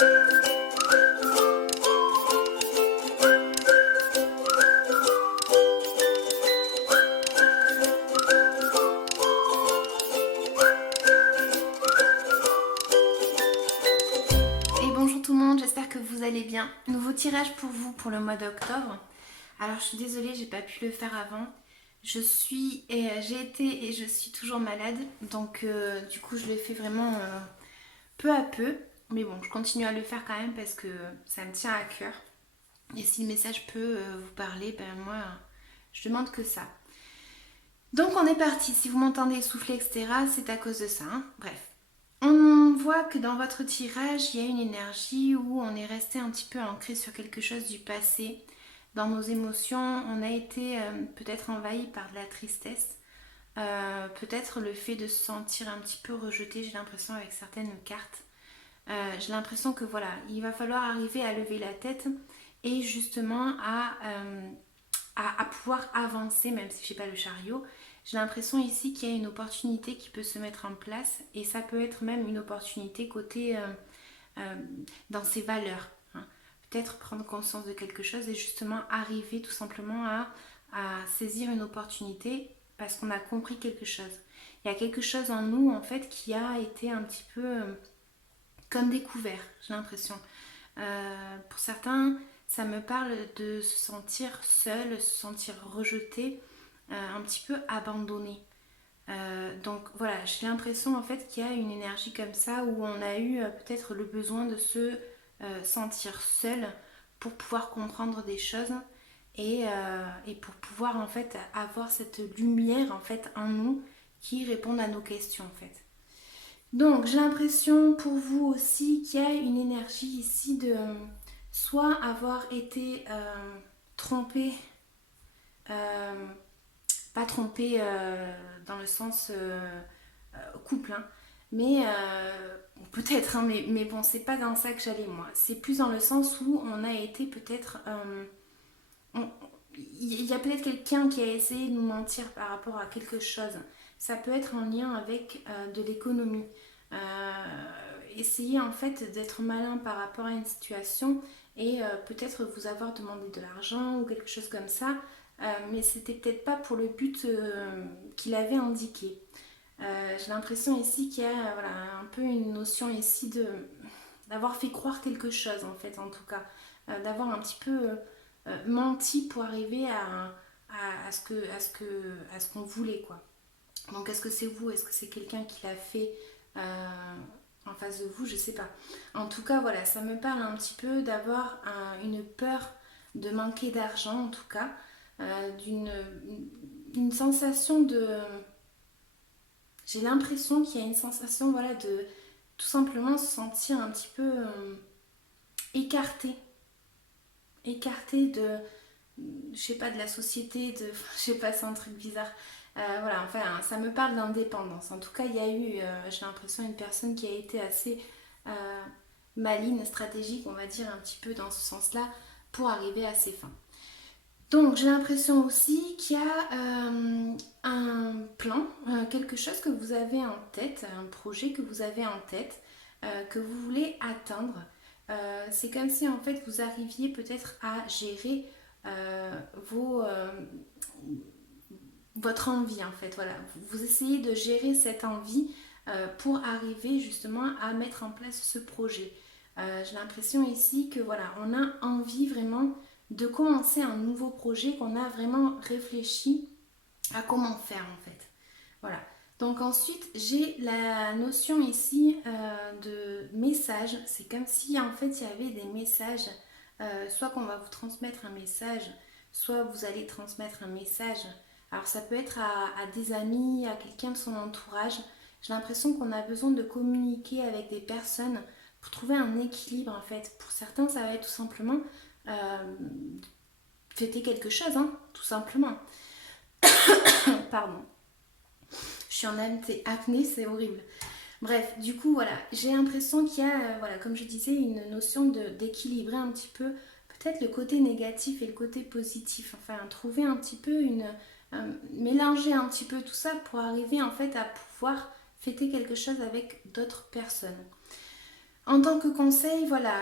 Et bonjour tout le monde, j'espère que vous allez bien. Nouveau tirage pour vous pour le mois d'octobre. Alors je suis désolée, j'ai pas pu le faire avant. J'ai été et je suis toujours malade, donc du coup je le fais vraiment peu à peu. Mais bon, je continue à le faire quand même parce que ça me tient à cœur. Et si le message peut vous parler, ben moi je demande que ça. Donc on est parti, si vous m'entendez souffler, etc., c'est à cause de ça, hein. Bref. On voit que dans votre tirage, il y a une énergie où on est resté un petit peu ancré sur quelque chose du passé. Dans nos émotions, on a été peut-être envahi par de la tristesse. Peut-être le fait de se sentir un petit peu rejeté, j'ai l'impression avec certaines cartes. J'ai l'impression que voilà, il va falloir arriver à lever la tête et justement à pouvoir avancer, même si je n'ai pas le chariot. J'ai l'impression ici qu'il y a une opportunité qui peut se mettre en place et ça peut être même une opportunité côté euh, dans ses valeurs, hein. Peut-être prendre conscience de quelque chose et justement arriver tout simplement à saisir une opportunité parce qu'on a compris quelque chose. Il y a quelque chose en nous en fait qui a été un petit peu comme découvert, j'ai l'impression. Pour certains, ça me parle de se sentir seul, se sentir rejeté, un petit peu abandonné. Donc voilà, j'ai l'impression en fait qu'il y a une énergie comme ça où on a eu peut-être le besoin de se sentir seul pour pouvoir comprendre des choses et pour pouvoir en fait avoir cette lumière en fait en nous qui répondent à nos questions en fait. Donc j'ai l'impression pour vous aussi qu'il y a une énergie ici de soit avoir été trompé, euh, pas trompé dans le sens couple, hein, mais peut-être, hein, mais bon, c'est pas dans ça que j'allais moi. C'est plus dans le sens où on a été peut-être. Il y a peut-être quelqu'un qui a essayé de nous mentir par rapport à quelque chose. Ça peut être en lien avec de l'économie. Essayer en fait d'être malin par rapport à une situation et peut-être vous avoir demandé de l'argent ou quelque chose comme ça, mais c'était peut-être pas pour le but qu'il avait indiqué. J'ai l'impression ici qu'il y a voilà, un peu une notion ici d'avoir fait croire quelque chose en fait en tout cas, d'avoir un petit peu menti pour arriver à ce qu'on voulait quoi. Donc est-ce que c'est vous, est-ce que c'est quelqu'un qui l'a fait en face de vous, je sais pas. En tout cas voilà, ça me parle un petit peu d'avoir une peur de manquer d'argent en tout cas, d'une une sensation de j'ai l'impression qu'il y a une sensation voilà, de tout simplement se sentir un petit peu écarté. Écarté de, je sais pas, de la société, de, je sais pas, c'est un truc bizarre. Voilà, enfin, ça me parle d'indépendance. En tout cas, il y a eu, j'ai l'impression, une personne qui a été assez maligne, stratégique, on va dire, un petit peu dans ce sens-là, pour arriver à ses fins. Donc j'ai l'impression aussi qu'il y a un plan, quelque chose que vous avez en tête, un projet que vous avez en tête, que vous voulez atteindre. C'est comme si en fait vous arriviez peut-être à gérer euh, vos, euh, votre envie en fait. Voilà, vous essayez de gérer cette envie pour arriver justement à mettre en place ce projet. J'ai l'impression ici que voilà, on a envie vraiment de commencer un nouveau projet, qu'on a vraiment réfléchi à comment faire en fait. Voilà. Donc ensuite, j'ai la notion ici de message. C'est comme si en fait il y avait des messages, soit qu'on va vous transmettre un message, soit vous allez transmettre un message. Alors ça peut être à des amis, à quelqu'un de son entourage. J'ai l'impression qu'on a besoin de communiquer avec des personnes pour trouver un équilibre en fait. Pour certains, ça va être tout simplement euh, fêter quelque chose, hein, tout simplement. Pardon. Je suis en apnée, c'est horrible. Bref, du coup, voilà, j'ai l'impression qu'il y a, voilà, comme je disais, une notion d'équilibrer un petit peu, peut-être le côté négatif et le côté positif. Enfin, trouver un petit peu mélanger un petit peu tout ça pour arriver en fait à pouvoir fêter quelque chose avec d'autres personnes. En tant que conseil, voilà,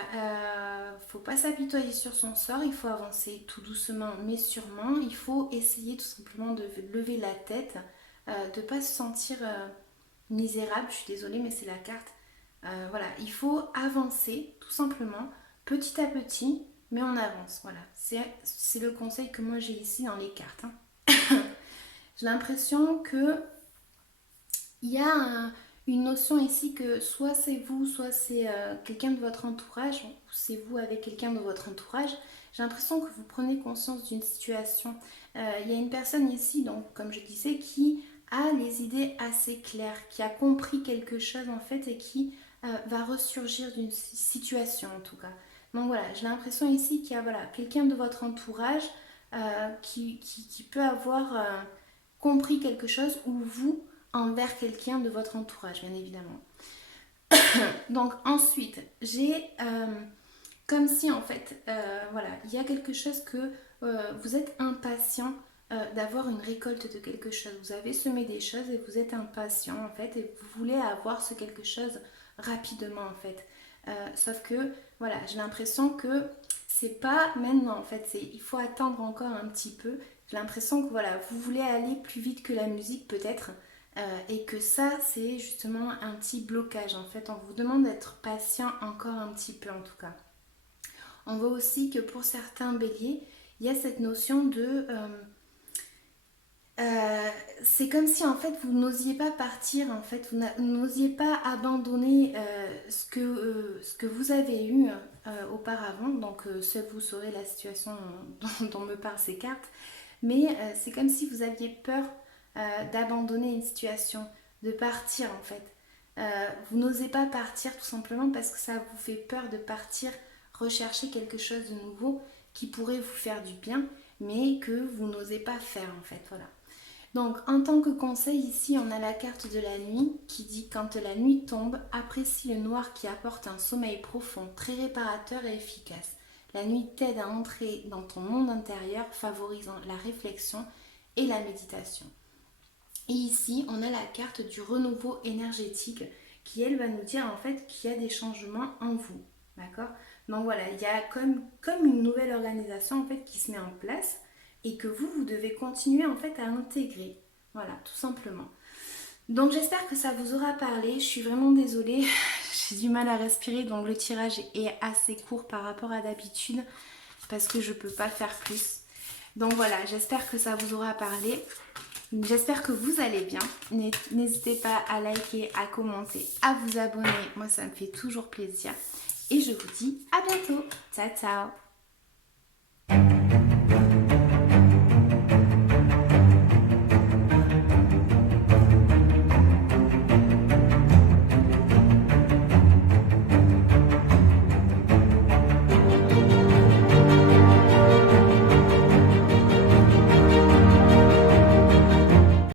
faut pas s'apitoyer sur son sort, il faut avancer tout doucement mais sûrement. Il faut essayer tout simplement de lever la tête, de pas se sentir misérable. Je suis désolée, mais c'est la carte. Voilà, il faut avancer tout simplement, petit à petit, mais on avance. Voilà, c'est le conseil que moi j'ai ici dans les cartes, hein. J'ai l'impression que il y a une notion ici que soit c'est vous, soit c'est quelqu'un de votre entourage, ou c'est vous avec quelqu'un de votre entourage. J'ai l'impression que vous prenez conscience d'une situation. Il y a une personne ici, donc comme je disais, qui a les idées assez claires, qui a compris quelque chose en fait et qui va ressurgir d'une situation en tout cas. Donc voilà, j'ai l'impression ici qu'il y a voilà, quelqu'un de votre entourage qui peut avoir compris quelque chose ou vous envers quelqu'un de votre entourage, bien évidemment. Donc ensuite, j'ai comme si en fait, voilà, il y a quelque chose que vous êtes impatient d'avoir une récolte de quelque chose. Vous avez semé des choses et vous êtes impatient en fait et vous voulez avoir ce quelque chose rapidement en fait. Sauf que voilà, j'ai l'impression que c'est pas maintenant en fait, il faut attendre encore un petit peu. J'ai l'impression que voilà, vous voulez aller plus vite que la musique peut-être. Et que ça, c'est justement un petit blocage. En fait, on vous demande d'être patient encore un petit peu en tout cas. On voit aussi que pour certains béliers, il y a cette notion de... c'est comme si en fait vous n'osiez pas partir, en fait, vous n'osiez pas abandonner ce que vous avez eu auparavant. Donc seul vous saurez la situation dont me parlent ces cartes. Mais c'est comme si vous aviez peur d'abandonner une situation, de partir en fait. Vous n'osez pas partir tout simplement parce que ça vous fait peur de partir rechercher quelque chose de nouveau qui pourrait vous faire du bien, mais que vous n'osez pas faire en fait. Voilà. Donc en tant que conseil ici, on a la carte de la nuit qui dit quand la nuit tombe, apprécie le noir qui apporte un sommeil profond, très réparateur et efficace. La nuit t'aide à entrer dans ton monde intérieur, favorisant la réflexion et la méditation. Et ici, on a la carte du renouveau énergétique qui, elle, va nous dire en fait qu'il y a des changements en vous. D'accord? Donc voilà, il y a comme une nouvelle organisation en fait qui se met en place et que vous devez continuer en fait à intégrer. Voilà, tout simplement. Donc j'espère que ça vous aura parlé. Je suis vraiment désolée, j'ai du mal à respirer, donc le tirage est assez court par rapport à d'habitude parce que je ne peux pas faire plus. Donc voilà, j'espère que ça vous aura parlé. J'espère que vous allez bien. N'hésitez pas à liker, à commenter, à vous abonner. Moi, ça me fait toujours plaisir. Et je vous dis à bientôt. Ciao, ciao.